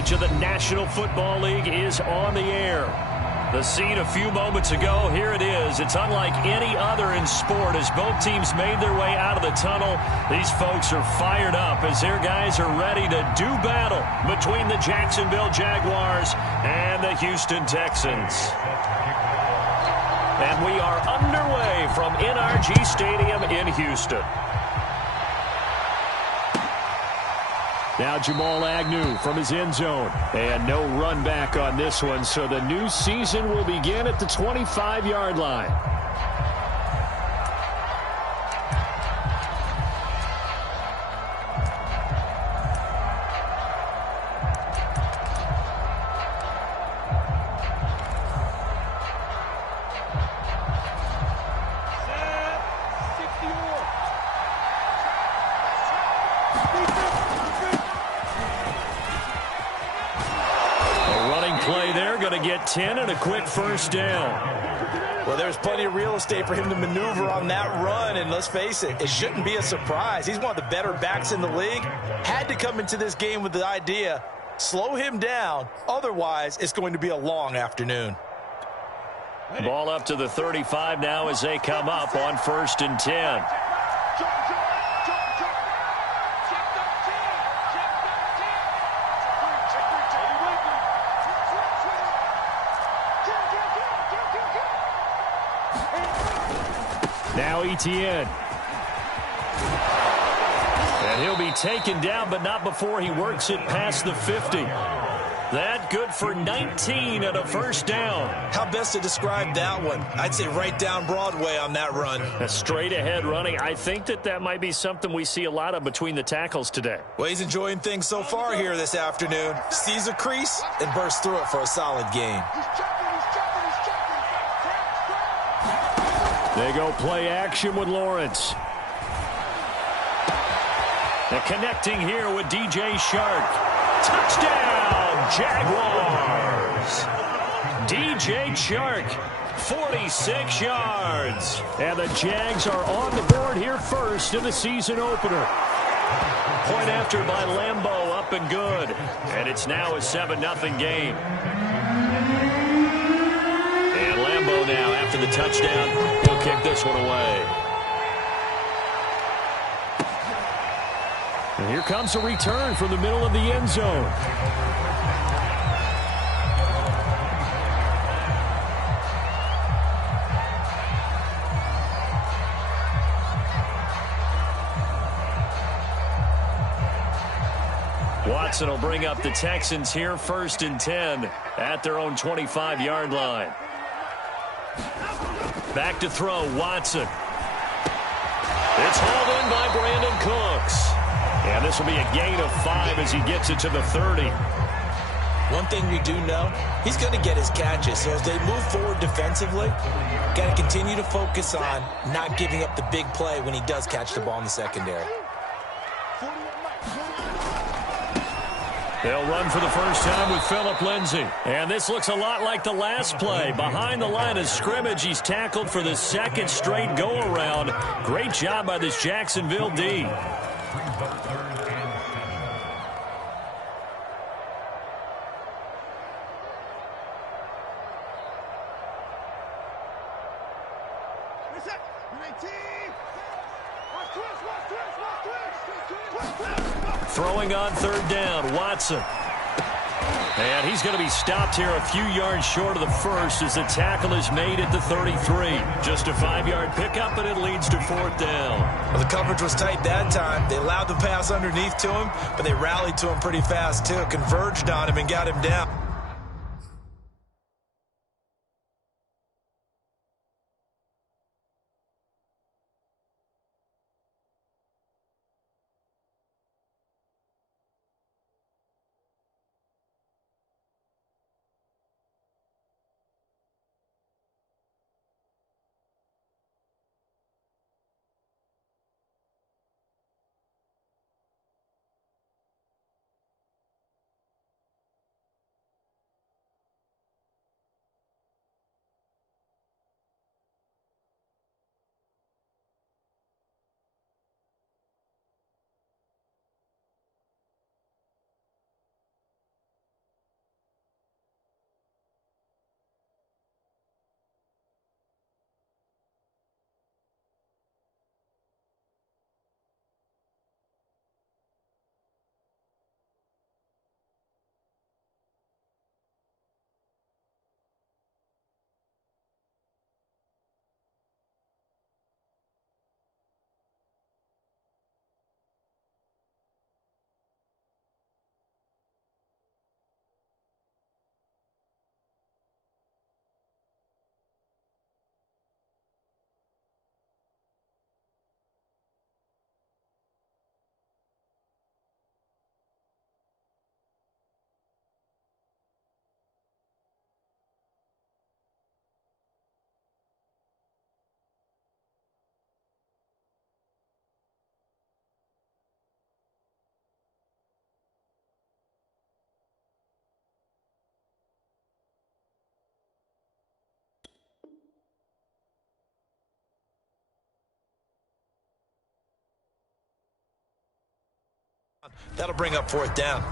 coverage of the National Football League is on the air. The scene a few moments ago, here it is. It's unlike any other in sport as both teams made their way out of the tunnel. These folks are fired up as their guys are ready to do battle between the Jacksonville Jaguars and the Houston Texans. And we are underway from NRG Stadium in Houston. Now Jamal Agnew from his end zone. And no run back on this one, so the new season will begin at the 25-yard line. Get 10 and a quick first down. Well, there's plenty of real estate for him to maneuver on that run, and let's face it, it shouldn't be a surprise. He's one of the better backs in the league. Had to come into this game with the idea, slow him down, otherwise it's going to be a long afternoon. Ball up to the 35 now as they come up on 1st and 10. Now Etienne. And he'll be taken down, but not before he works it past the 50. That good for 19 and a first down. How best to describe that one? I'd say right down Broadway on that run. A straight ahead running. I think that might be something we see a lot of between the tackles today. Well, he's enjoying things so far here this afternoon. Sees a crease and bursts through it for a solid gain. They go play action with Lawrence. And connecting here with DJ Chark. Touchdown, Jaguars! DJ Chark, 46 yards. And the Jags are on the board here first in the season opener. Point after by Lambeau, up and good. And it's now a 7-0 game. And Lambeau now, after the touchdown, he'll kick this one away. And here comes a return from the middle of the end zone. Watson will bring up the Texans here, 1st and 10 at their own 25-yard line. Back to throw, Watson. It's hauled in by Brandon Cooks. And this will be a gain of 5 as he gets it to the 30. One thing we do know, he's going to get his catches. So as they move forward defensively, got to continue to focus on not giving up the big play when he does catch the ball in the secondary. They'll run for the first time with Phillip Lindsay. And this looks a lot like the last play. Behind the line of scrimmage, he's tackled for the second straight go-around. Great job by this Jacksonville D. Throwing on 3rd down, Watson. And he's going to be stopped here a few yards short of the first as the tackle is made at the 33. Just a 5-yard pickup, and it leads to 4th down. Well, the coverage was tight that time. They allowed the pass underneath to him, but they rallied to him pretty fast, too. Converged on him and got him down. That'll bring up 4th down.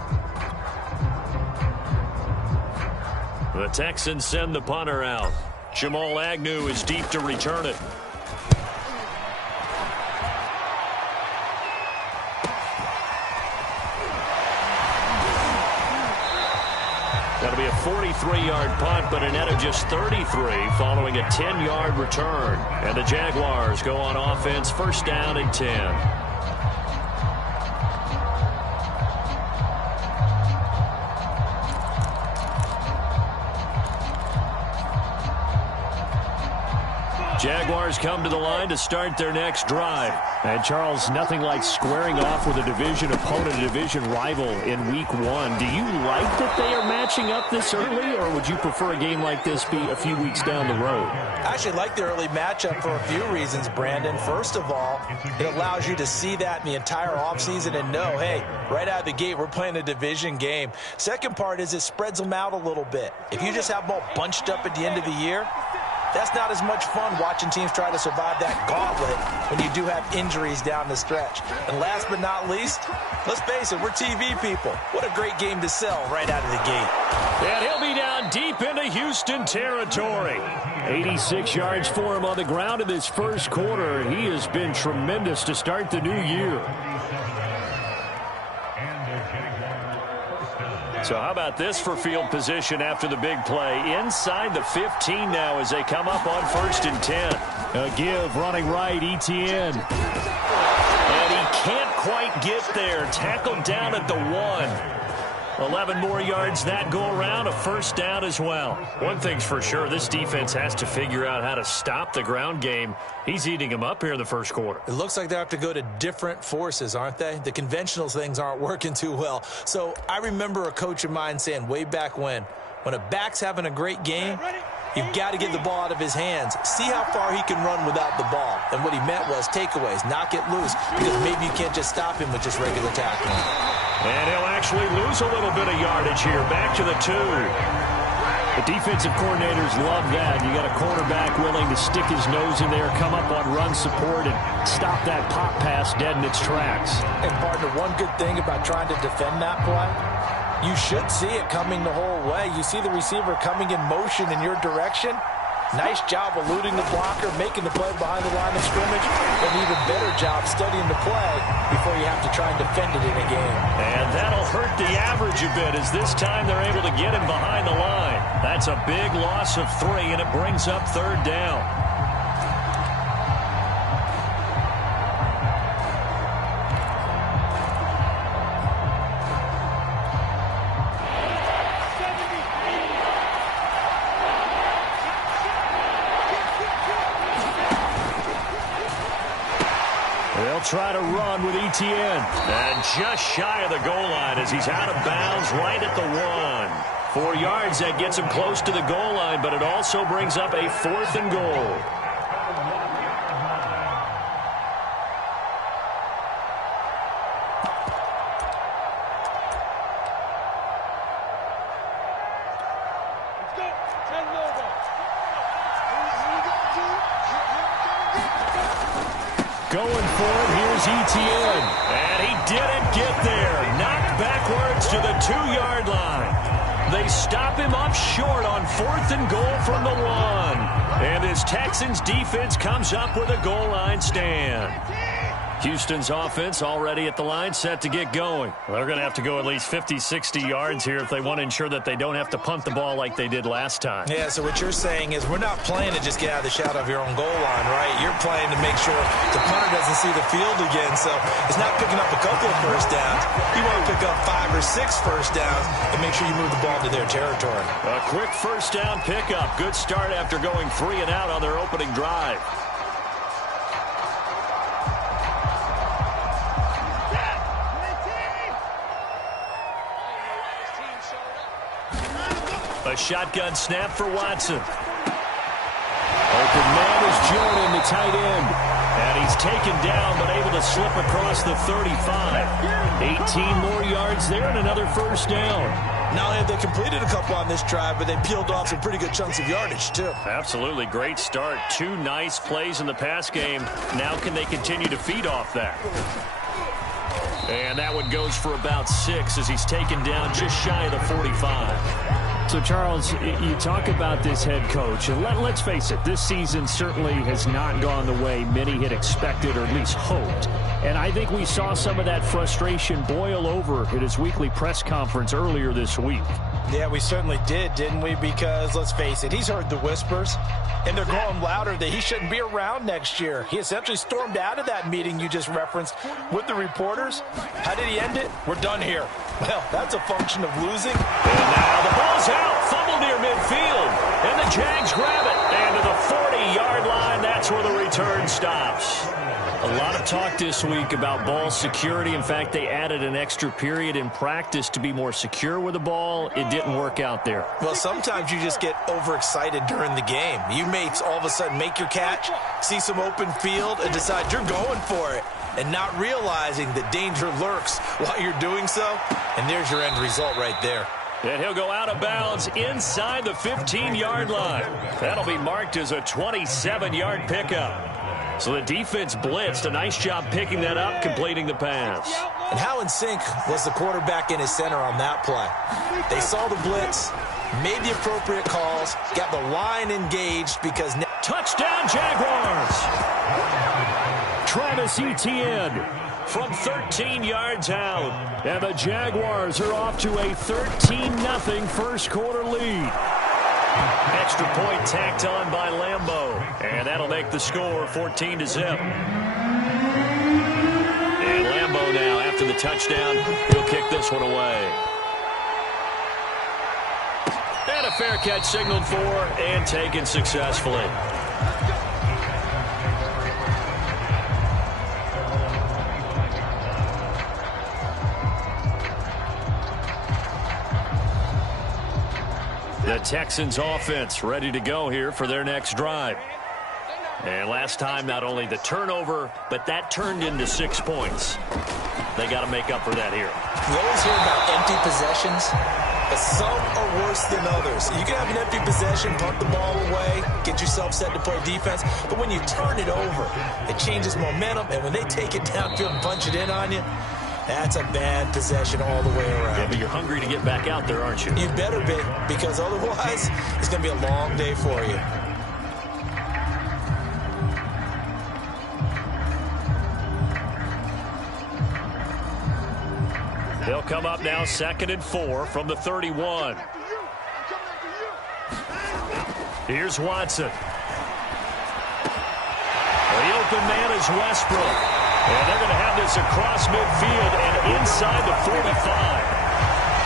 The Texans send the punter out. Jamal Agnew is deep to return it. That'll be a 43-yard punt, but a net of just 33 following a 10-yard return. And the Jaguars go on offense, 1st down and 10. Jaguars come to the line to start their next drive. And Charles, nothing like squaring off with a division opponent, a division rival in week 1. Do you like that they are matching up this early, or would you prefer a game like this be a few weeks down the road? I actually like the early matchup for a few reasons, Brandon. First of all, it allows you to see that in the entire offseason and know, hey, right out of the gate, we're playing a division game. Second part is it spreads them out a little bit. If you just have them all bunched up at the end of the year, that's not as much fun watching teams try to survive that gauntlet when you do have injuries down the stretch. And last but not least, let's face it, we're TV people. What a great game to sell right out of the gate. And he'll be down deep into Houston territory. 86 yards for him on the ground in this first quarter. He has been tremendous to start the new year. So how about this for field position after the big play? Inside the 15 now as they come up on 1st and 10. A give running right, Etienne. And he can't quite get there. Tackled down at the 1. 11 more yards that go around, a 1st down as well. One thing's for sure, this defense has to figure out how to stop the ground game. He's eating them up here in the first quarter. It looks like they have to go to different forces, aren't they? The conventional things aren't working too well. So I remember a coach of mine saying way back when a back's having a great game, you've got to get the ball out of his hands. See how far he can run without the ball. And what he meant was takeaways, knock it loose, because maybe you can't just stop him with just regular tackling. And he'll actually lose a little bit of yardage here. Back to the 2. The defensive coordinators love that. You got a quarterback willing to stick his nose in there, come up on run support, and stop that pop pass dead in its tracks. And, partner, one good thing about trying to defend that play, you should see it coming the whole way. You see the receiver coming in motion in your direction. Nice job eluding the blocker, making the play behind the line of scrimmage, and even better job studying the play before you have to try and defend it in a game. And that'll hurt the average a bit as this time they're able to get him behind the line. That's a big loss of 3, and it brings up 3rd down. They'll try to run with Etienne. And just shy of the goal line as he's out of bounds right at the 1. 4 yards, that gets him close to the goal line, but it also brings up a 4th and goal. Going for it, here's Etienne. And he didn't get there. Knocked backwards to the 2-yard line. They stop him up short on 4th and goal from the 1. And this Texans defense comes up with a goal line stand. Houston's offense already at the line, set to get going. Well, they're going to have to go at least 50, 60 yards here if they want to ensure that they don't have to punt the ball like they did last time. Yeah, so what you're saying is we're not playing to just get out of the shadow of your own goal line, right? You're playing to make sure the punter doesn't see the field again. So it's not picking up a couple of first downs. You want to pick up 5 or 6 first downs and make sure you move the ball to their territory. A quick first down pickup. Good start after going 3 and out on their opening drive. A shotgun snap for Watson. Open man is Jordan, the tight end. And he's taken down, but able to slip across the 35. 18 more yards there and another first down. Not only have they completed a couple on this drive, but they peeled off some pretty good chunks of yardage, too. Absolutely. Great start. 2 nice plays in the pass game. Now can they continue to feed off that? And that one goes for about 6 as he's taken down just shy of the 45. So, Charles, you talk about this head coach, and let's face it, this season certainly has not gone the way many had expected or at least hoped. And I think we saw some of that frustration boil over at his weekly press conference earlier this week. Yeah, we certainly did, didn't we? Because, let's face it, he's heard the whispers, and they're growing louder that he shouldn't be around next year. He essentially stormed out of that meeting you just referenced with the reporters. How did he end it? We're done here. Well, that's a function of losing. And now the ball's out. Fumble near midfield. And the Jags grab it. And to the 40-yard line, that's where the return stops. A lot of talk this week about ball security. In fact, they added an extra period in practice to be more secure with the ball. It didn't work out there. Well, sometimes you just get overexcited during the game. You may all of a sudden make your catch, see some open field, and decide you're going for it, and not realizing that danger lurks while you're doing so. And there's your end result right there. And he'll go out of bounds inside the 15-yard line. That'll be marked as a 27-yard pickup. So the defense blitzed. A nice job picking that up, completing the pass. And how in sync was the quarterback in his center on that play? They saw the blitz, made the appropriate calls, got the line engaged because... Touchdown, Jaguars! Travis Etienne from 13 yards out. And the Jaguars are off to a 13-0 first quarter lead. Extra point tacked on by Lambo. And that'll make the score 14-0. And Lambo now, after the touchdown, he'll kick this one away. And a fair catch signaled for and taken successfully. The Texans offense ready to go here for their next drive. And last time, not only the turnover, but that turned into 6 points. They got to make up for that here. We always hear about empty possessions, but some are worse than others. You can have an empty possession, punt the ball away, get yourself set to play defense, but when you turn it over, it changes momentum, and when they take it downfield and punch it in on you, that's a bad possession all the way around. Yeah, but you're hungry to get back out there, aren't you? You better be, because otherwise, it's going to be a long day for you. They'll come up now 2nd and 4 from the 31. Here's Watson. The open man is Westbrook. And they're going to have this across midfield and inside the 45.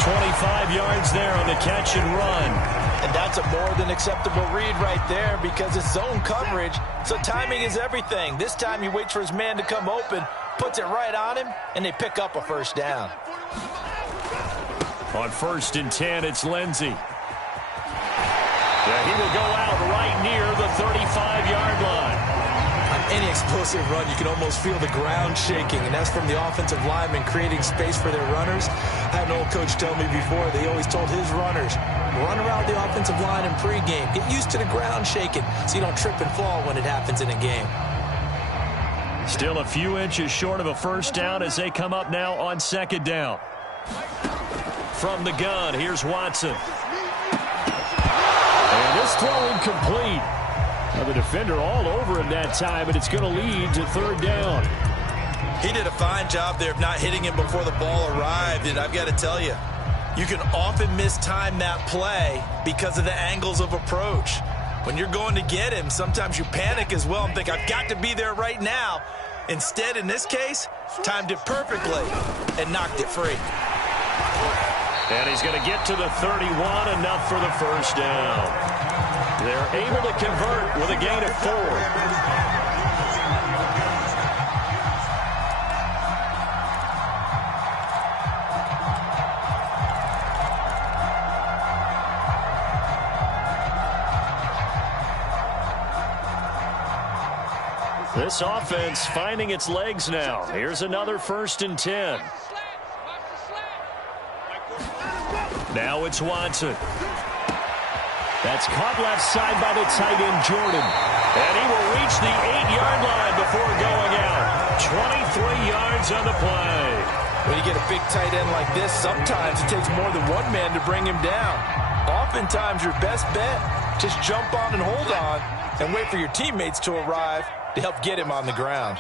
25 yards there on the catch and run. And that's a more than acceptable read right there because it's zone coverage, so timing is everything. This time he waits for his man to come open, puts it right on him, and they pick up a first down. On 1st and 10, it's Lindsey. Yeah, he will go out right near the 35-yard line. On any explosive run, you can almost feel the ground shaking, and that's from the offensive linemen creating space for their runners. I had an old coach tell me before, they always told his runners, run around the offensive line in pregame. Get used to the ground shaking so you don't trip and fall when it happens in a game. Still a few inches short of a first down as they come up now on 2nd down. From the gun, here's Watson. And this throw incomplete. Now the defender all over him that time, but it's going to lead to 3rd down. He did a fine job there of not hitting him before the ball arrived, and I've got to tell you, you can often mistime that play because of the angles of approach. When you're going to get him, sometimes you panic as well and think, I've got to be there right now. Instead, in this case, timed it perfectly and knocked it free. And he's going to get to the 31, enough for the first down. They're able to convert with a gain of 4. This offense finding its legs now. Here's another 1st and 10. Now it's Watson. That's caught left side by the tight end, Jordan. And he will reach the 8-yard line before going out. 23 yards on the play. When you get a big tight end like this, sometimes it takes more than one man to bring him down. Oftentimes, your best bet, just jump on and hold on and wait for your teammates to arrive to help get him on the ground.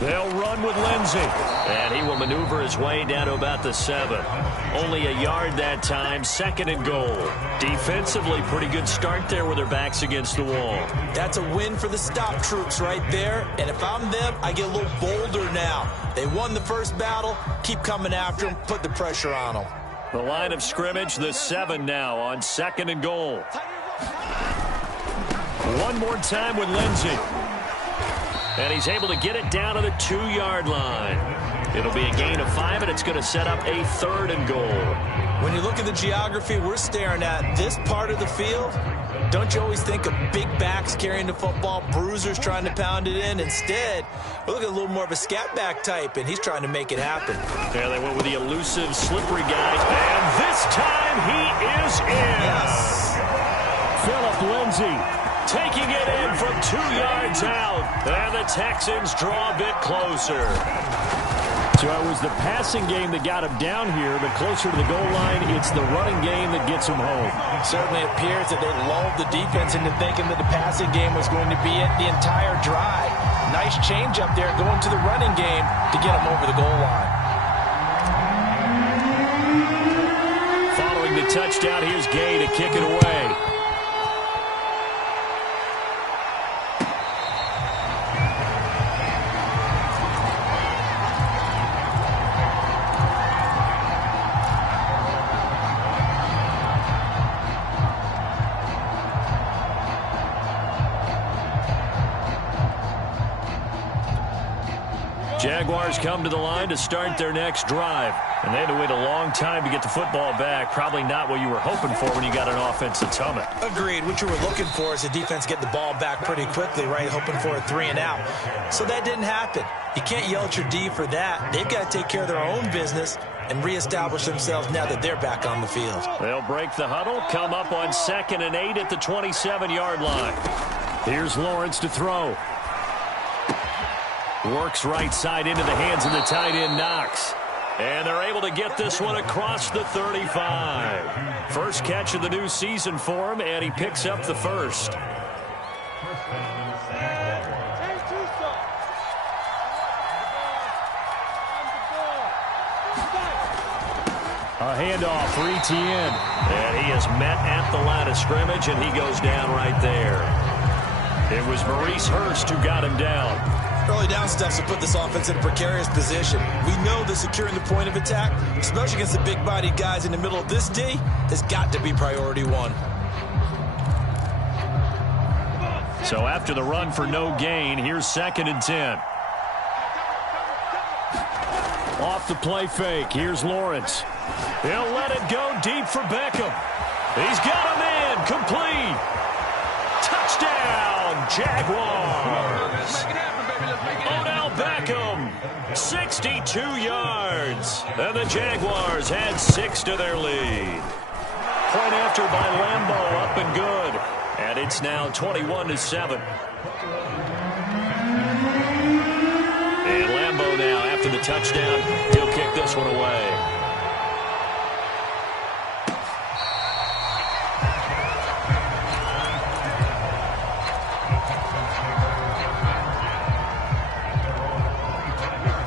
They'll run with Lindsey. And he will maneuver his way down to about the 7. Only a yard that time, 2nd and goal. Defensively, pretty good start there with their backs against the wall. That's a win for the stop troops right there. And if I'm them, I get a little bolder now. They won the first battle. Keep coming after them. Put the pressure on them. The line of scrimmage, the 7 now on 2nd and goal. One more time with Lindsey. And he's able to get it down to the 2-yard line. It'll be a gain of 5, and it's going to set up a 3rd and goal. When you look at the geography we're staring at, this part of the field, don't you always think of big backs carrying the football, bruisers trying to pound it in? Instead, we look at a little more of a scat back type, and he's trying to make it happen. Yeah, they went with the elusive, slippery guy. And this time he is in. Yes. Phillip Lindsay taking it in from 2 yards out. And the Texans draw a bit closer. So it was the passing game that got him down here, but closer to the goal line, it's the running game that gets him home. Certainly appears that they lulled the defense into thinking that the passing game was going to be it the entire drive. Nice change up there going to the running game to get him over the goal line. Following the touchdown, here's Gay to kick it away. Jaguars come to the line to start their next drive. And they had to wait a long time to get the football back. Probably not what you were hoping for when you got an offense that's humming. Agreed. What you were looking for is the defense get the ball back pretty quickly, right? Hoping for a 3 and out. So that didn't happen. You can't yell at your D for that. They've got to take care of their own business and reestablish themselves now that they're back on the field. They'll break the huddle, come up on 2nd and 8 at the 27-yard line. Here's Lawrence to throw. Works right side into the hands of the tight end, Knox. And they're able to get this one across the 35. First catch of the new season for him, and he picks up the first. A handoff for Etienne. And he is met at the line of scrimmage, and he goes down right there. It was Maurice Hurst who got him down. Early down steps to put this offense in a precarious position. We know that securing the point of attack, especially against the big-bodied guys in the middle of this D, has got to be priority 1. So after the run for no gain, here's 2nd and 10. Off the play fake, here's Lawrence. He'll let it go deep for Beckham. He's got him in, complete. Touchdown, Jaguars. Odell Beckham, 62 yards. And the Jaguars add 6 to their lead. Point after by Lambeau, up and good. And it's now 21-7. And Lambeau now, after the touchdown, he'll kick this one away.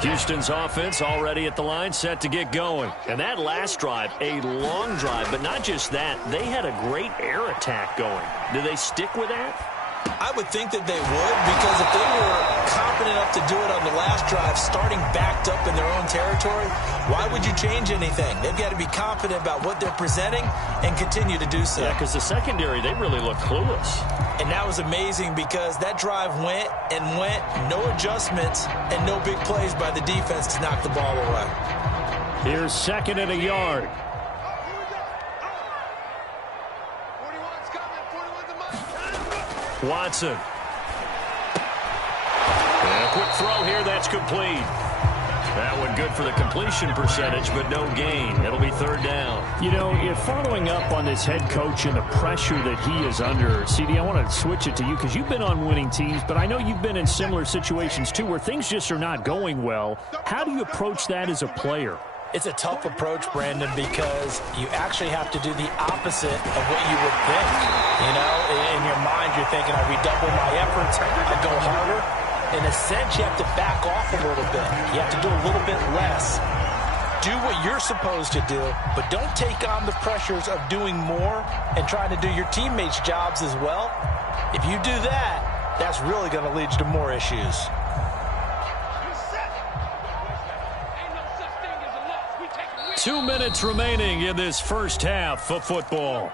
Houston's offense already at the line, set to get going. And that last drive, a long drive, but not just that. They had a great air attack going. Do they stick with that? I would think that they would, because if they were confident enough to do it on the last drive, starting backed up in their own territory, why would you change anything? They've got to be confident about what they're presenting and continue to do so. Yeah, because the secondary, they really look clueless. And that was amazing because that drive went and went, no adjustments and no big plays by the defense to knock the ball away. Here's 2nd and a yard. Watson. And a quick throw here, that's complete. That one good for the completion percentage, but no gain. It'll be third down. You know, if following up on this head coach and the pressure that he is under, CD, I want to switch it to you because you've been on winning teams, but I know you've been in similar situations too where things just are not going well. How do you approach that as a player? It's a tough approach, Brandon, because you actually have to do the opposite of what you would think. You know, in your mind, you're thinking, I redouble my efforts, I go harder. In a sense, you have to back off a little bit. You have to do a little bit less. Do what you're supposed to do, but don't take on the pressures of doing more and trying to do your teammates' jobs as well. If you do that, that's really going to lead you to more issues. 2 minutes remaining in this first half of football.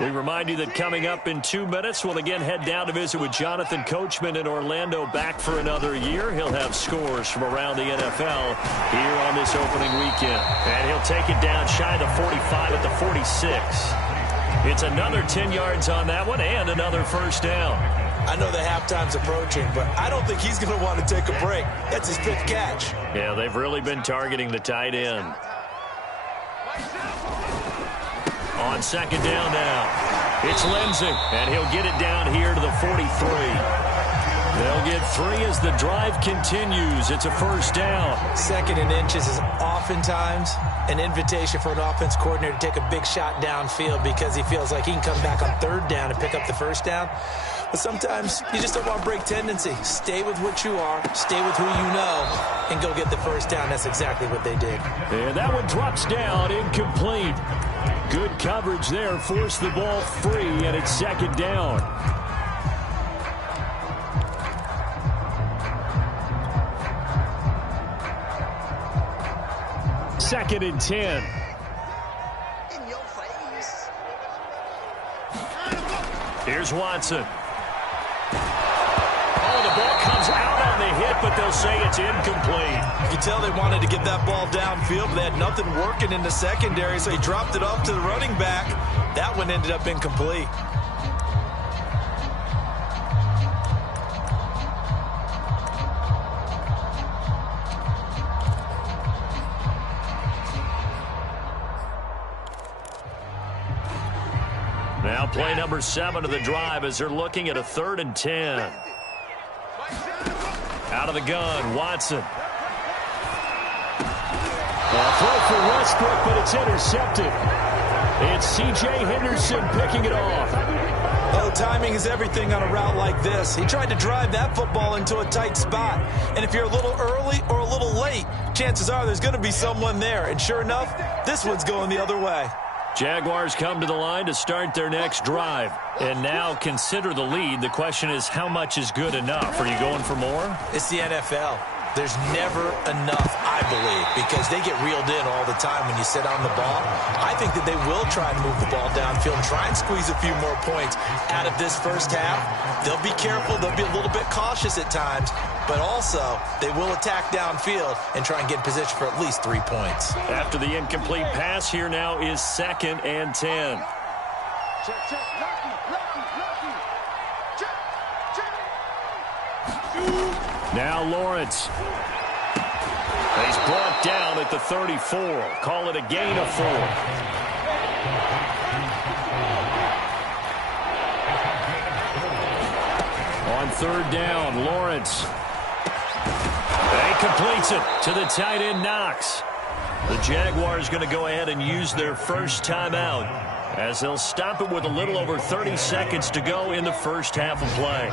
We remind you that coming up in 2 minutes, we'll again head down to visit with Jonathan Coachman in Orlando, back for another year. He'll have scores from around the NFL here on this opening weekend. And he'll take it down shy of the 45 at the 46. It's another 10 yards on that one and another first down. I know the halftime's approaching, but I don't think he's going to want to take a break. That's his fifth catch. Yeah, they've really been targeting the tight end. On second down now, it's Lindsey, and he'll get it down here to the 43. They'll get 3 as the drive continues. It's a first down. Second and inches is oftentimes an invitation for an offense coordinator to take a big shot downfield because he feels like he can come back on third down and pick up the first down. But sometimes you just don't want to break tendency. Stay with what you are, stay with who you know, and go get the first down. That's exactly what they did. And that one drops down, incomplete. Good coverage there, forced the ball free, and it's second down. Second and 10. Here's Watson. Oh, the ball comes out on the hit, but they'll say it's incomplete. You can tell they wanted to get that ball downfield, but they had nothing working in the secondary, so he dropped it off to the running back. That one ended up incomplete. Now play number 7 of the drive as they're looking at a 3rd and 10. Out of the gun, Watson. Throw for Westbrook, but it's intercepted. It's C.J. Henderson picking it off. Oh, timing is everything on a route like this. He tried to drive that football into a tight spot. And if you're a little early or a little late, chances are there's going to be someone there. And sure enough, this one's going the other way. Jaguars come to the line to start their next drive. And now consider the lead. The question is, how much is good enough? Are you going for more? It's the NFL. There's never enough, I believe, because they get reeled in all the time when you sit on the ball. I think that they will try and move the ball downfield and try and squeeze a few more points out of this first half. They'll be careful. They'll be a little bit cautious at times, but also they will attack downfield and try and get in position for at least 3 points. After the incomplete pass, here now is 2nd and 10. Now Lawrence. He's brought down at the 34. Call it a gain of 4. On 3rd down, Lawrence. He completes it to the tight end, Knox. The Jaguars going to go ahead and use their first timeout as they'll stop it with a little over 30 seconds to go in the first half of play.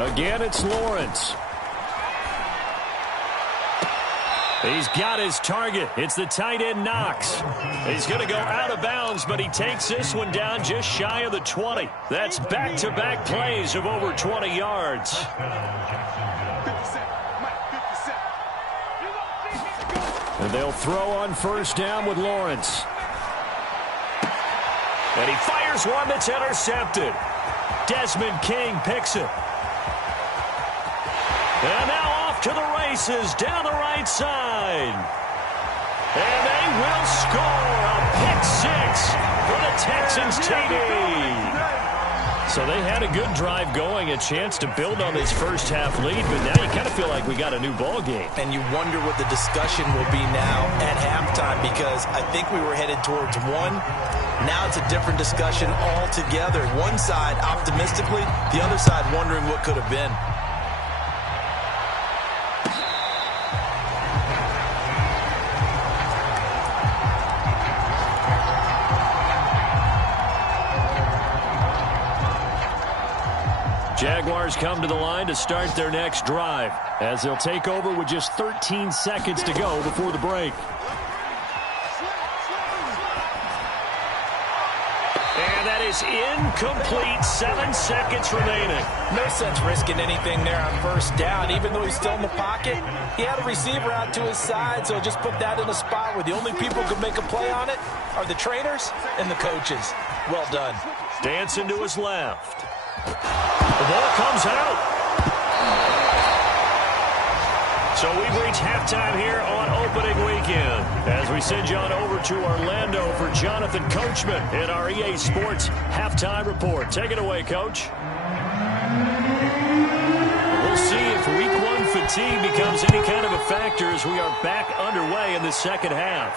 Again, it's Lawrence. He's got his target. It's the tight end, Knox. He's going to go out of bounds, but he takes this one down just shy of the 20. That's back-to-back plays of over 20 yards. And they'll throw on first down with Lawrence. And he fires one that's intercepted. Desmond King picks it. And now off to the races down the right side. And they will score a pick six for the Texans TD. So they had a good drive going, a chance to build on this first half lead, but now you kind of feel like we got a new ball game. And you wonder what the discussion will be now at halftime, because I think we were headed towards one. Now it's a different discussion altogether. One side optimistically, the other side wondering what could have been. Jaguars come to the line to start their next drive, as they'll take over with just 13 seconds to go before the break. And that is incomplete. 7 seconds remaining. No sense risking anything there on first down. Even though he's still in the pocket, he had a receiver out to his side, so just put that in a spot where the only people who can make a play on it are the trainers and the coaches. Well done. Dancing to his left. The ball comes out. So we've reached halftime here on opening weekend, as we send you on over to Orlando for Jonathan Coachman in our EA Sports Halftime Report. Take it away, Coach. We'll see if Week 1 fatigue becomes any kind of a factor as we are back underway in the second half.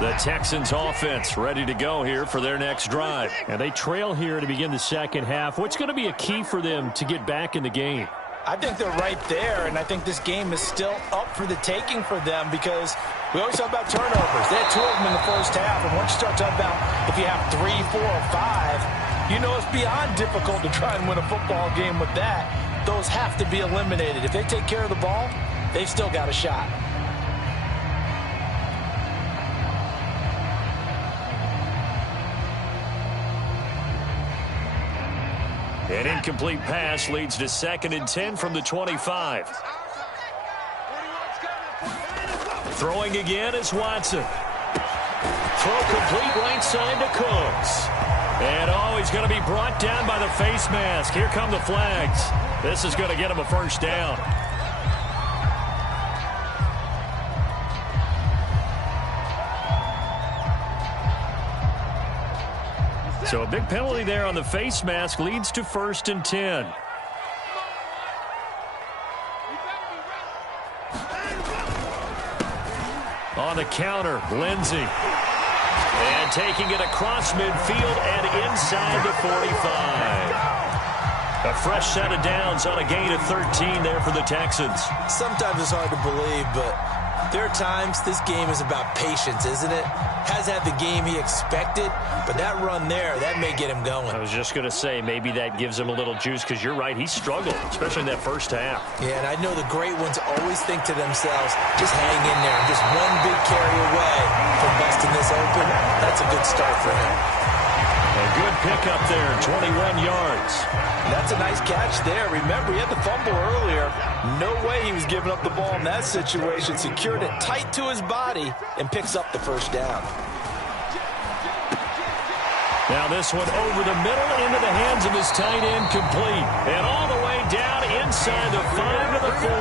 The Texans offense ready to go here for their next drive. And they trail here to begin the second half. What's going to be a key for them to get back in the game? I think they're right there, and I think this game is still up for the taking for them, because we always talk about turnovers. They had 2 of them in the first half, and once you start talking about if you have 3, 4, or 5, you know it's beyond difficult to try and win a football game with that. Those have to be eliminated. If they take care of the ball, they've still got a shot. An incomplete pass leads to 2nd and 10 from the 25. Throwing again is Watson. Throw complete right side to Cooks. And he's going to be brought down by the face mask. Here come the flags. This is going to get him a first down. So a big penalty there on the face mask leads to 1st and 10. On the counter, Lindsey. And taking it across midfield and inside the 45. A fresh set of downs on a gain of 13 there for the Texans. Sometimes it's hard to believe, but there are times this game is about patience, isn't it? Has had the game he expected, but that run there, that may get him going. I was just going to say, maybe that gives him a little juice, because you're right, he struggled, especially in that first half. Yeah, and I know the great ones always think to themselves, just hang in there, just one big carry away from busting this open. That's a good start for him. A good pickup there, 21 yards. That's a nice catch there. Remember, he had the fumble earlier. No way he was giving up the ball in that situation. Secured it tight to his body and picks up the first down. Now this one over the middle into the hands of his tight end, complete. And all the way down inside the 5 to the 4.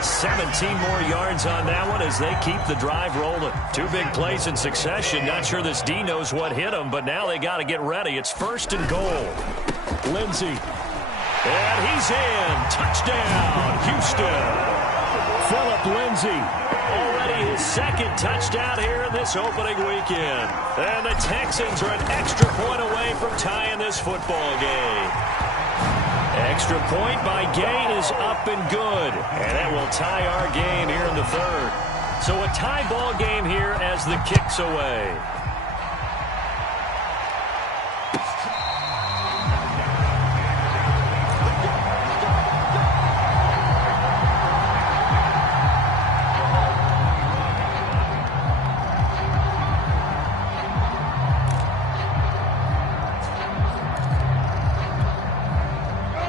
17 more yards on that one as they keep the drive rolling. 2 big plays in succession. Not sure this D knows what hit him, but now they got to get ready. It's 1st and goal. Lindsey. And he's in. Touchdown, Houston. Phillip Lindsey. Already his 2nd touchdown here in this opening weekend. And the Texans are an extra point away from tying this football game. Extra point by Gay is up and good. And that will tie our game here in the 3rd. So a tie ball game here as the kick's away.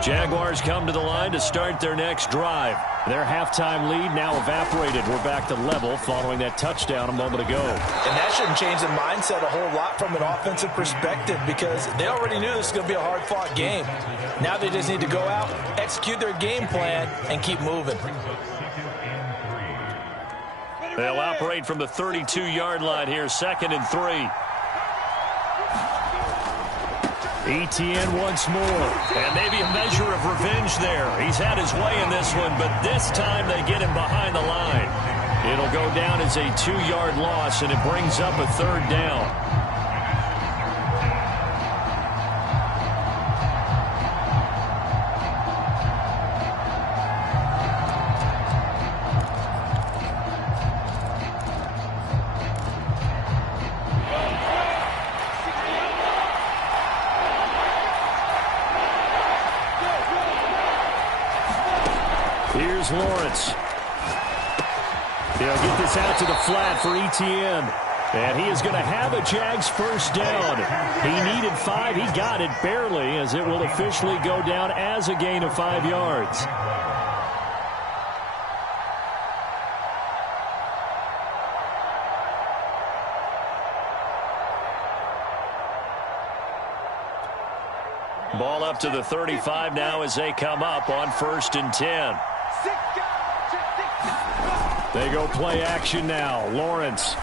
Jaguars come to the line to start their next drive. Their halftime lead now evaporated. We're back to level following that touchdown a moment ago. And that shouldn't change the mindset a whole lot from an offensive perspective because they already knew this was going to be a hard-fought game. Now they just need to go out, execute their game plan, and keep moving. They'll operate from the 32-yard line here, 2nd and 3. Etienne once more. And maybe a measure of revenge there. He's had his way in this one, but this time they get him behind the line. It'll go down as a 2-yard loss, and it brings up a 3rd down. Here's Lawrence. They'll get this out to the flat for Etienne. And he is going to have a Jags 1st down. He needed 5. He got it barely as it will officially go down as a gain of 5 yards. Ball up to the 35 now as they come up on 1st and 10. They go play action now. Lawrence.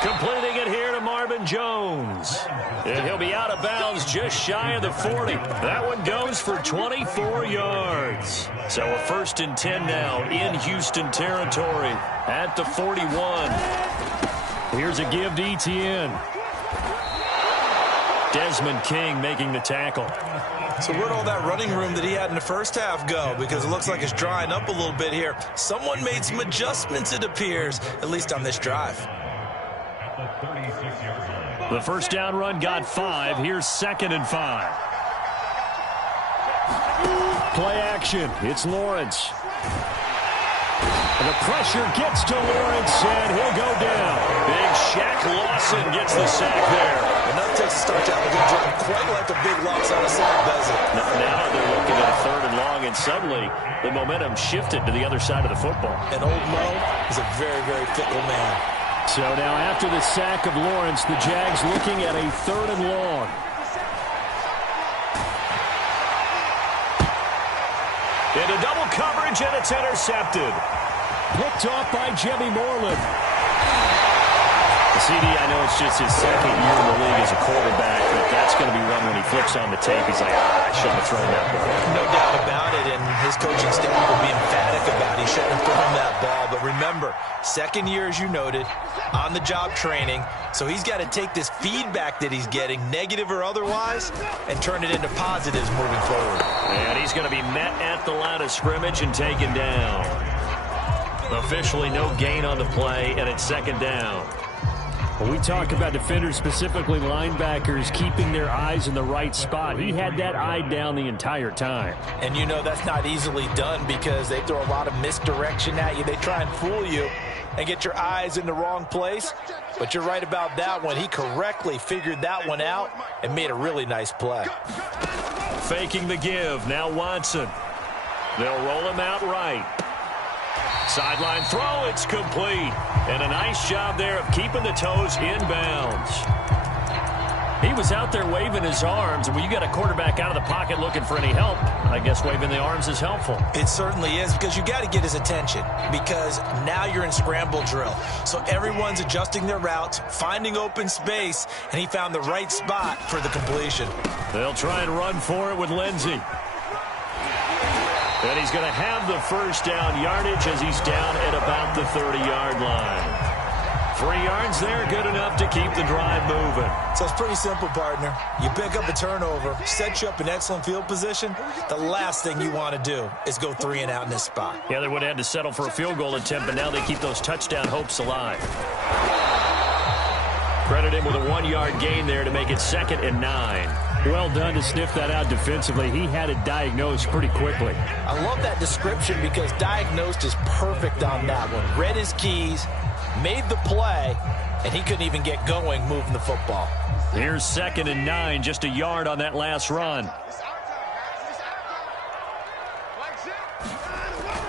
Completing it here to Marvin Jones. And he'll be out of bounds just shy of the 40. That one goes for 24 yards. So a 1st and 10 now in Houston territory at the 41. Here's a give to Etienne. Desmond King making the tackle. So where'd all that running room that he had in the first half go? Because it looks like it's drying up a little bit here. Someone made some adjustments, it appears, at least on this drive. The 1st down run got 5. Here's 2nd and 5. Play action. It's Lawrence. And the pressure gets to Lawrence, and he'll go down. Big Shaq Lawson gets the sack there. Enough takes to start out a good drive. Quite like a big loss on a sack, does it? Now they're looking at a 3rd and long, and suddenly the momentum shifted to the other side of the football. And old Mo is a very, very fickle man. So now after the sack of Lawrence, the Jags looking at a 3rd and long. Into double coverage, and it's intercepted. Picked off by Jimmy Moreland. CD, I know it's just his 2nd year in the league as a quarterback, but that's going to be one when he flips on the tape. He's like, I shouldn't have thrown that ball. No doubt about it, and his coaching staff will be emphatic about he shouldn't have thrown that ball. But remember, 2nd year, as you noted, on-the-job training, so he's got to take this feedback that he's getting, negative or otherwise, and turn it into positives moving forward. And he's going to be met at the line of scrimmage and taken down. Officially no gain on the play, and it's 2nd down. When we talk about defenders, specifically linebackers, keeping their eyes in the right spot, he had that eye down the entire time. And you know that's not easily done because they throw a lot of misdirection at you. They try and fool you and get your eyes in the wrong place. But you're right about that one. He correctly figured that one out and made a really nice play. Faking the give. Now Watson. They'll roll him out right. Sideline throw, it's complete. And a nice job there of keeping the toes inbounds. He was out there waving his arms, and when you got a quarterback out of the pocket looking for any help, I guess waving the arms is helpful. It certainly is, because you got to get his attention, because now you're in scramble drill. So everyone's adjusting their routes, finding open space, and he found the right spot for the completion. They'll try and run for it with Lindsey. And he's going to have the 1st down yardage as he's down at about the 30-yard line. 3 yards there, good enough to keep the drive moving. So it's pretty simple, partner. You pick up a turnover, set you up in excellent field position. The last thing you want to do is go 3 and out in this spot. Yeah, they would have had to settle for a field goal attempt, but now they keep those touchdown hopes alive. Credit him with a 1-yard gain there to make it 2nd and 9. Well done to sniff that out defensively. He had it diagnosed pretty quickly. I love that description because diagnosed is perfect on that one. Read his keys, made the play, and he couldn't even get going moving the football. Here's 2nd and 9, just a yard on that last run.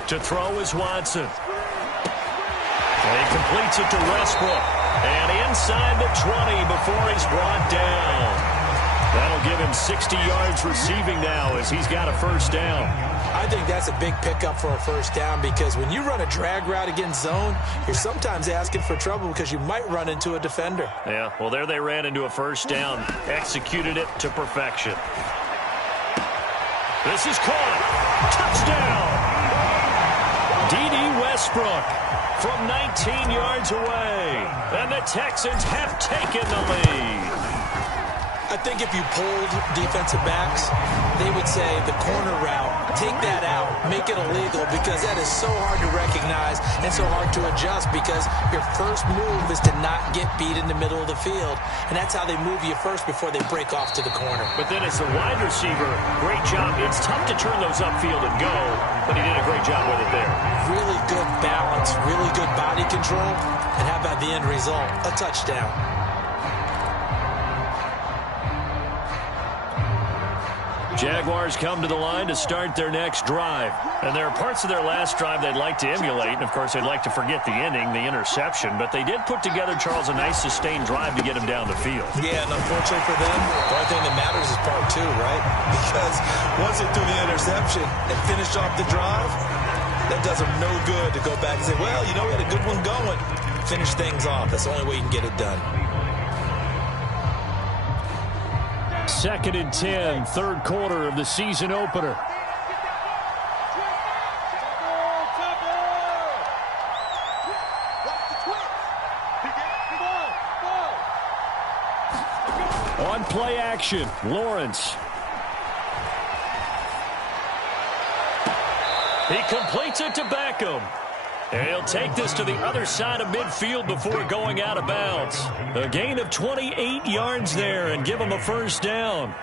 To throw is Watson. And he completes it to Westbrook. And inside the 20 before he's brought down. That'll give him 60 yards receiving now as he's got a first down. I think that's a big pickup for a first down because when you run a drag route against zone, you're sometimes asking for trouble because you might run into a defender. Yeah, well, there they ran into a first down. Executed it to perfection. This is caught. Touchdown. D.D. Westbrook from 19 yards away. And the Texans have taken the lead. I think if you polled defensive backs, they would say the corner route, take that out, make it illegal because that is so hard to recognize and so hard to adjust because your first move is to not get beat in the middle of the field. And that's how they move you first before they break off to the corner. But then as the wide receiver, great job. It's tough to turn those upfield and go, but he did a great job with it there. Really good balance, really good body control. And how about the end result? A touchdown. Jaguars come to the line to start their next drive. And there are parts of their last drive they'd like to emulate. And, of course, they'd like to forget the ending, the interception. But they did put together, Charles, a nice sustained drive to get him down the field. Yeah, and unfortunately for them, the only thing that matters is part two, right? Because once they threw the interception and finished off the drive, that does them no good to go back and say, well, you know, we had a good one going. Finish things off. That's the only way you can get it done. 2nd and 10, third quarter of the season opener. On play action, Lawrence. He completes it to Beckham. And he'll take this to the other side of midfield before going out of bounds. A gain of 28 yards there and give him a first down.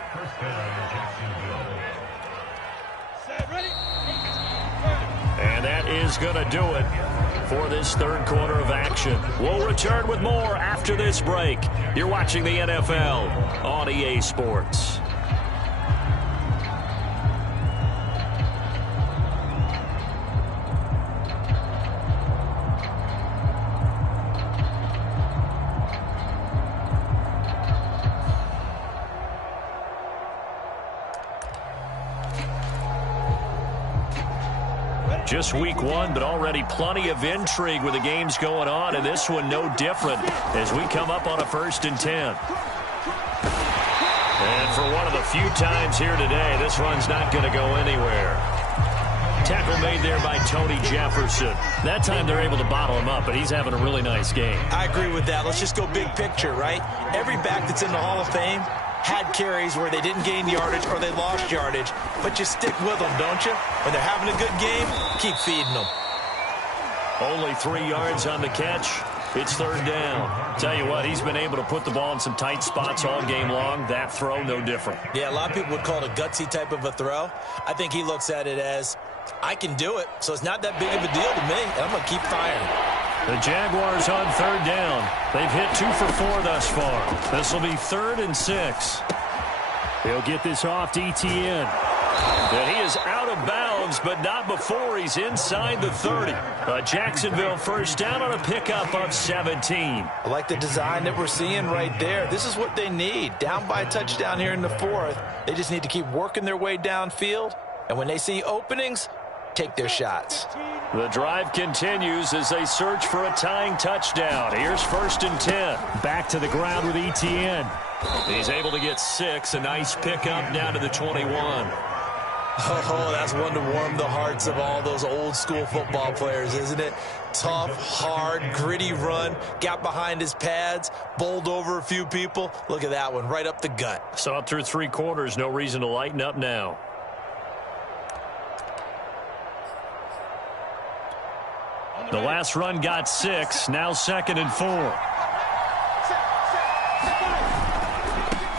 And that is going to do it for this third quarter of action. We'll return with more after this break. You're watching the NFL on EA Sports. Just week one, but already plenty of intrigue with the games going on, and this one no different as we come up on a 1st and 10. And for one of the few times here today, this run's not going to go anywhere. Tackle made there by Tony Jefferson. That time they're able to bottle him up, but he's having a really nice game. I agree with that. Let's just go big picture, right? Every back that's in the Hall of Fame had carries where they didn't gain yardage or they lost yardage, but you stick with them, don't you? When they're having a good game, keep feeding them. Only 3 yards on the catch. It's third down. Tell you what, he's been able to put the ball in some tight spots all game long. That throw, no different. Yeah, a lot of people would call it a gutsy type of a throw. I think he looks at it as, I can do it, so it's not that big of a deal to me, and I'm going to keep firing. The Jaguars on third down. They've hit 2 for 4 thus far. This will be 3rd and 6. They'll get this off to Etienne. And he is out of bounds, but not before he's inside the 30. A Jacksonville first down on a pickup of 17. I like the design that we're seeing right there. This is what they need. Down by a touchdown here in the 4th. They just need to keep working their way downfield. And when they see openings, take their shots. The drive continues as they search for a tying touchdown. Here's 1st and 10. Back to the ground with Etienne. He's able to get 6. A nice pickup down to the 21. Oh, that's one to warm the hearts of all those old school football players, isn't it? Tough, hard, gritty run. Got behind his pads, bowled over a few people. Look at that one, right up the gut. So up through 3 quarters, no reason to lighten up now. The last run got 6. Now 2nd and 4.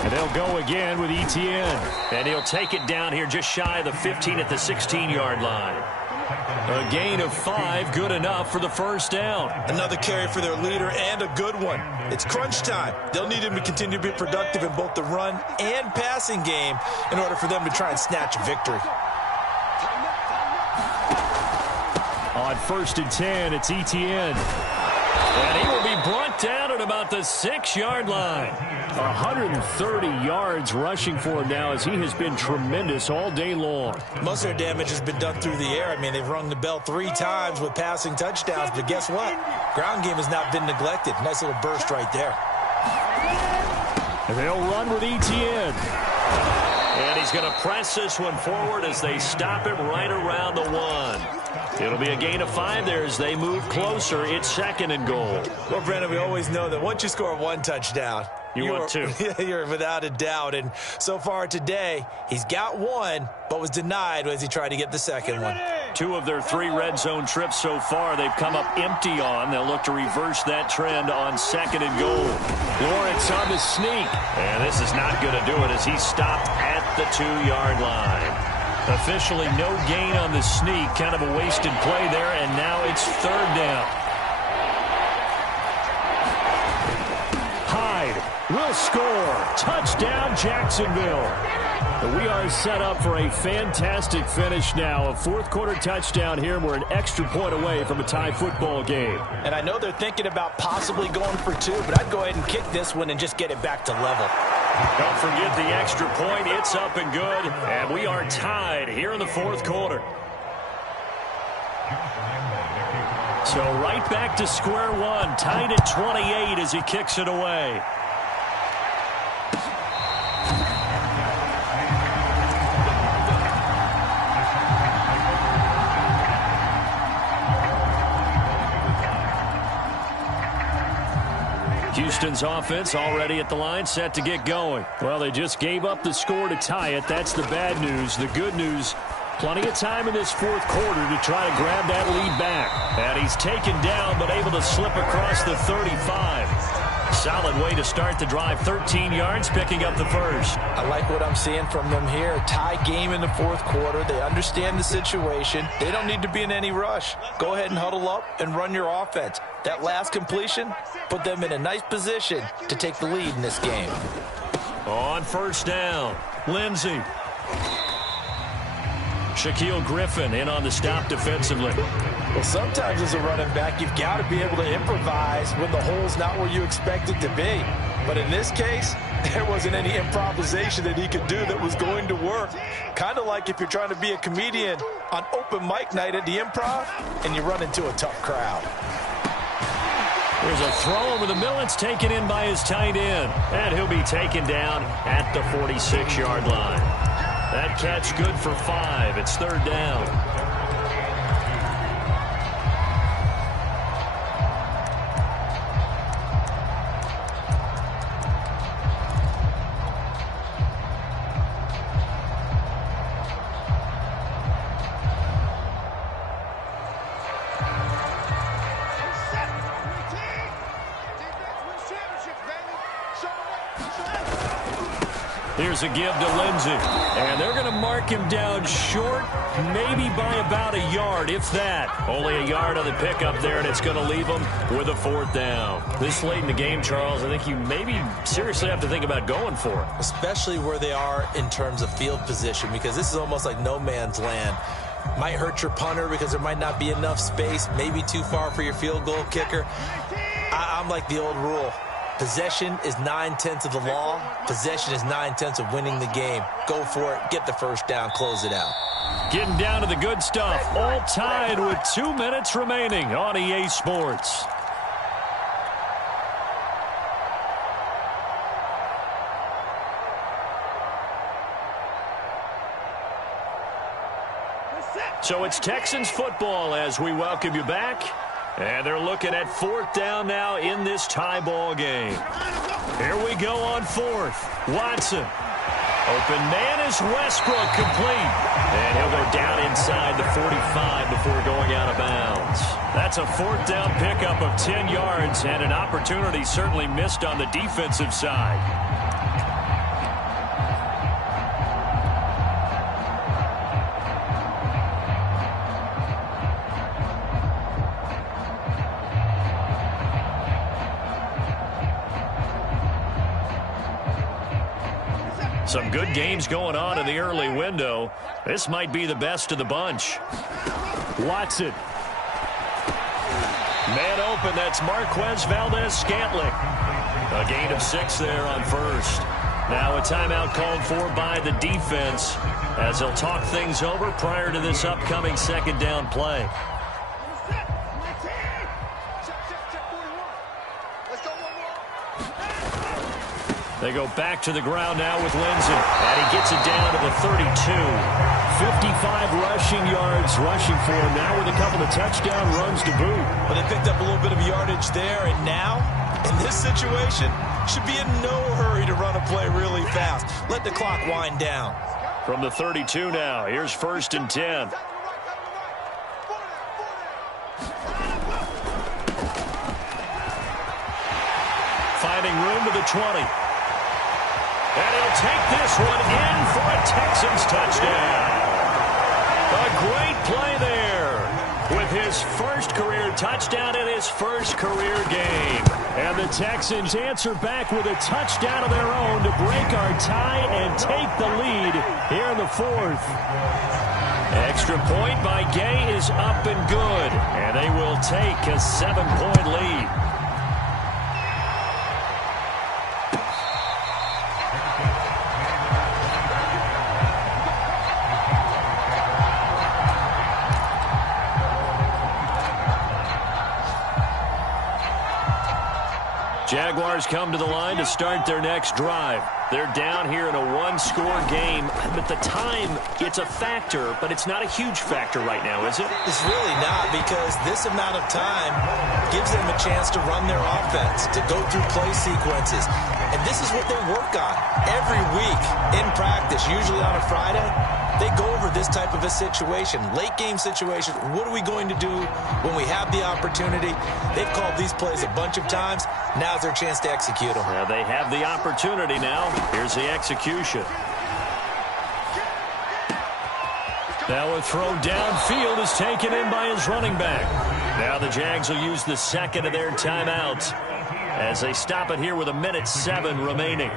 And they'll go again with Etienne. And he'll take it down here just shy of the 15 at the 16-yard line. A gain of 5, good enough for the first down. Another carry for their leader and a good one. It's crunch time. They'll need him to continue to be productive in both the run and passing game in order for them to try and snatch a victory. On 1st and 10, it's Etienne. And he will be brought down at about the 6-yard line. 130 yards rushing for him now as he has been tremendous all day long. Most of their damage has been done through the air. I mean, they've rung the bell 3 times with passing touchdowns, but guess what? Ground game has not been neglected. Nice little burst right there. And they'll run with Etienne. And he's going to press this one forward as they stop him right around the 1. It'll be a gain of 5 there as they move closer. It's 2nd and goal. Well, Brandon, we always know that once you score 1 touchdown, you want 2. You're without a doubt. And so far today, he's got 1, but was denied as he tried to get the 2nd one. 2 of their 3 red zone trips so far, they've come up empty on. They'll look to reverse that trend on 2nd and goal. Lawrence on the sneak. And this is not going to do it as he's stopped at the 2-yard line. Officially no gain on the sneak. Kind of a wasted play there, and now it's 3rd down. Hyde will score. Touchdown, Jacksonville. We are set up for a fantastic finish now. A 4th-quarter touchdown here. We're an extra point away from a tie football game. And I know they're thinking about possibly going for 2, but I'd go ahead and kick this one and just get it back to level. Don't forget the extra point. It's up and good. And we are tied here in the 4th quarter. So right back to square one. Tied at 28 as he kicks it away. Houston's offense already at the line, set to get going. Well, they just gave up the score to tie it. That's the bad news. The good news, plenty of time in this 4th quarter to try to grab that lead back. And he's taken down, but able to slip across the 35. Solid way to start the drive. 13 yards, picking up the 1st. I like what I'm seeing from them here. Tie game in the 4th quarter. They understand the situation. They don't need to be in any rush. Go ahead and huddle up and run your offense. That last completion put them in a nice position to take the lead in this game. On 1st down, Lindsey. Shaquille Griffin in on the stop defensively. Well, sometimes as a running back, you've got to be able to improvise when the hole's not where you expect it to be. But in this case, there wasn't any improvisation that he could do that was going to work. Kind of like if you're trying to be a comedian on open mic night at the Improv and you run into a tough crowd. There's a throw over the middle. It's taken in by his tight end. And he'll be taken down at the 46-yard line. That catch good for 5. It's 3rd down. Here's a give to Lindsey. And they're going to mark him down short, maybe by about a yard, if that. Only a yard on the pickup there, and it's going to leave him with a 4th down. This late in the game, Charles, I think you maybe seriously have to think about going for it. Especially where they are in terms of field position, because this is almost like no man's land. Might hurt your punter because there might not be enough space, maybe too far for your field goal kicker. I'm like the old rule. Possession is 9/10 of the law. Possession is 9/10 of winning the game. Go for it. Get the 1st down. Close it out. Getting down to the good stuff. All tied with 2 minutes remaining on EA Sports. So it's Texans football as we welcome you back. And they're looking at 4th down now in this tie ball game. Here we go on 4th. Watson. Open man is Westbrook, complete. And he'll go down inside the 45 before going out of bounds. That's a 4th down pickup of 10 yards and an opportunity certainly missed on the defensive side. Some good games going on in the early window. This might be the best of the bunch. Watson. Man open, that's Marquez Valdez-Scantling. A gain of 6 there on first. Now a timeout called for by the defense as they'll talk things over prior to this upcoming second down play. They go back to the ground now with Lindsay. And he gets it down to the 32. 55 rushing yards rushing for him now with a couple of touchdown runs to boot. But they picked up a little bit of yardage there, and now, in this situation, should be in no hurry to run a play really fast. Let the clock wind down. From the 32 now, here's 1st and 10. Finding room to the 20. And he'll take this one in for a Texans touchdown. A great play there with his first career touchdown in his first career game. And the Texans answer back with a touchdown of their own to break our tie and take the lead here in the 4th. Extra point by Gay is up and good. And they will take a 7-point lead. Jaguars come to the line to start their next drive. They're down here in a one-score game, but the time, it's a factor, but it's not a huge factor right now, is it? It's really not, because this amount of time gives them a chance to run their offense, to go through play sequences. And this is what they work on every week in practice, usually on a Friday. They go over this type of a situation, late game situation. What are we going to do when we have the opportunity? They've called these plays a bunch of times. Now's their chance to execute them. Well, they have the opportunity now. Here's the execution. Now a throw downfield is taken in by his running back. Now the Jags will use the second of their timeouts as they stop it here with 1:07 remaining.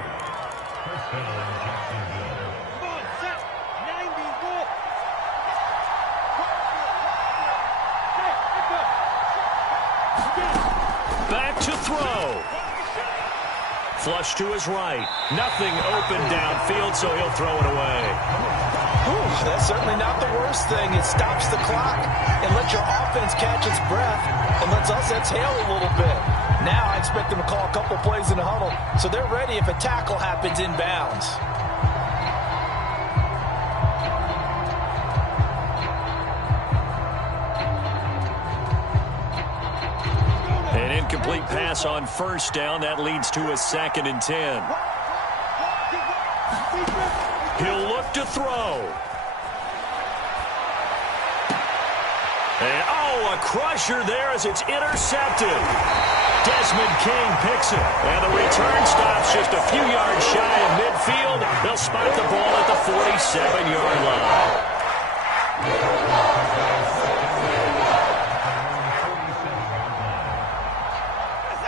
Back to throw. Flush to his right. Nothing open downfield, so he'll throw it away. Whew, that's certainly not the worst thing. It stops the clock and lets your offense catch its breath and lets us exhale a little bit. Now I expect them to call a couple plays in the huddle so they're ready if a tackle happens inbounds. An incomplete pass on first down. That leads to a 2nd and 10. He'll look to throw. And, a crusher there as it's intercepted. Desmond King picks it. And the return stops just a few yards shy of midfield. They'll spot the ball at the 47-yard line.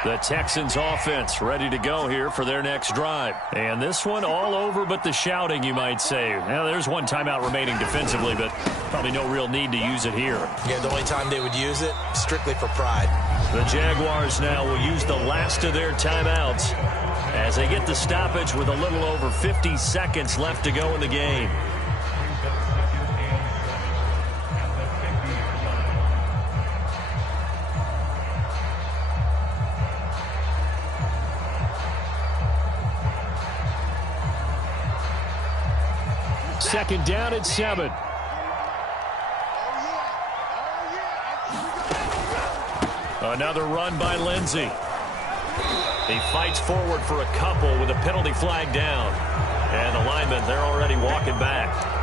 The Texans offense ready to go here for their next drive. And this one all over but the shouting, you might say. Now, there's one timeout remaining defensively, but probably no real need to use it here. Yeah, the only time they would use it, strictly for pride. The Jaguars now will use the last of their timeouts as they get the stoppage with a little over 50 seconds left to go in the game. Second down at 7. Another run by Lindsay. He fights forward for a couple with a penalty flag down. And the linemen, they're already walking back.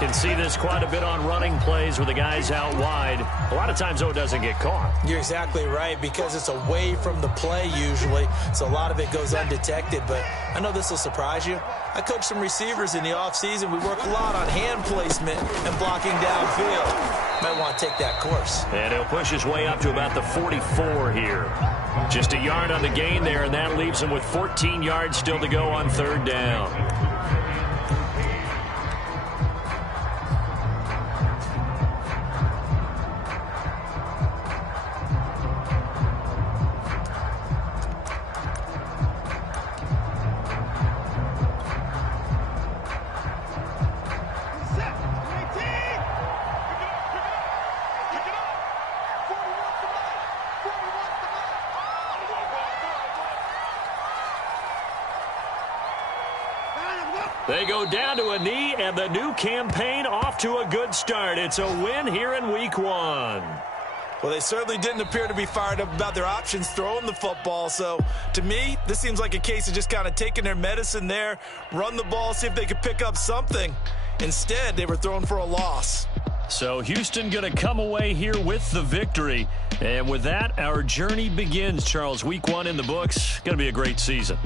Can see this quite a bit on running plays with the guys out wide. A lot of times, though, it doesn't get caught. You're exactly right, because it's away from the play usually, so a lot of it goes undetected. But I know this will surprise you. I coach some receivers in the offseason. We work a lot on hand placement and blocking downfield. Might want to take that course. And he'll push his way up to about the 44 here. Just a yard on the gain there, and that leaves him with 14 yards still to go on 3rd down. They go down to a knee, and the new campaign off to a good start. It's a win here in Week 1. Well, they certainly didn't appear to be fired up about their options throwing the football. So, to me, this seems like a case of just kind of taking their medicine there, run the ball, see if they could pick up something. Instead, they were throwing for a loss. So Houston going to come away here with the victory. And with that, our journey begins, Charles. Week 1 in the books. Going to be a great season.